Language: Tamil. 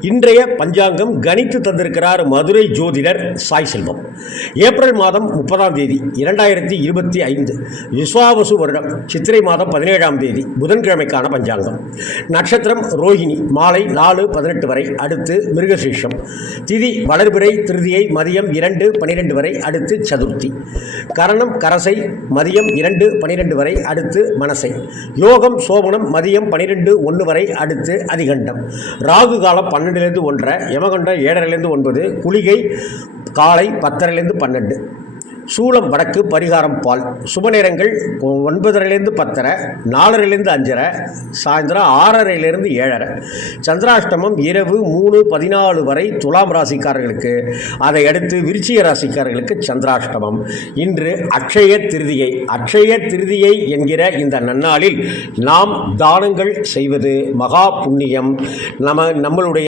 இன்றைய பஞ்சாங்கம் கணித்து தந்திருக்கிறார் மதுரை ஜோதிடர் சாய் செல்வம். ஏப்ரல் மாதம் முப்பதாம் தேதி இரண்டாயிரத்தி இருபத்தி ஐந்து விஸ்வாவசு வருடம் சித்திரை மாதம் பதினேழாம் தேதி புதன்கிழமைக்கான பஞ்சாங்கம். நட்சத்திரம் ரோஹிணி மாலை நாலு பதினெட்டு வரை அடுத்து மிருகசீஷம். திதி வளர்பிறை திருதியை மதியம் இரண்டு பனிரெண்டு வரை அடுத்து சதுர்த்தி. கரணம் கரசை மதியம் இரண்டு பனிரெண்டு வரை அடுத்து மனசை. யோகம் சோபனம் மதியம் பனிரெண்டு ஒன்று வரை அடுத்து அதிகண்டம். ராகு காலம் பன்னெண்டுலேருந்து ஒன்றரை யமகண்டம் ஏழரைலேருந்து ஒன்பது குளிகை காலை பத்தரைலேருந்து பன்னெண்டு. சூளம் வடக்கு பரிகாரம் பால். சுப நேரங்கள் ஒன்பதரைலேருந்து பத்தரை நாலரைலேருந்து அஞ்சரை சாயந்தரம் ஆறரைலேருந்து ஏழரை. சந்திராஷ்டமம் இரவு மூணு பதினாலு வரை துலாம் ராசிக்காரர்களுக்கு அதை அடுத்து விருச்சிய ராசிக்காரர்களுக்கு சந்திராஷ்டமம். இன்று அக்ஷய திருதியை அக்ஷய திருதியை என்கிற இந்த நன்னாளில் நாம் தானங்கள் செய்வது மகா புண்ணியம். நம்ம நம்மளுடைய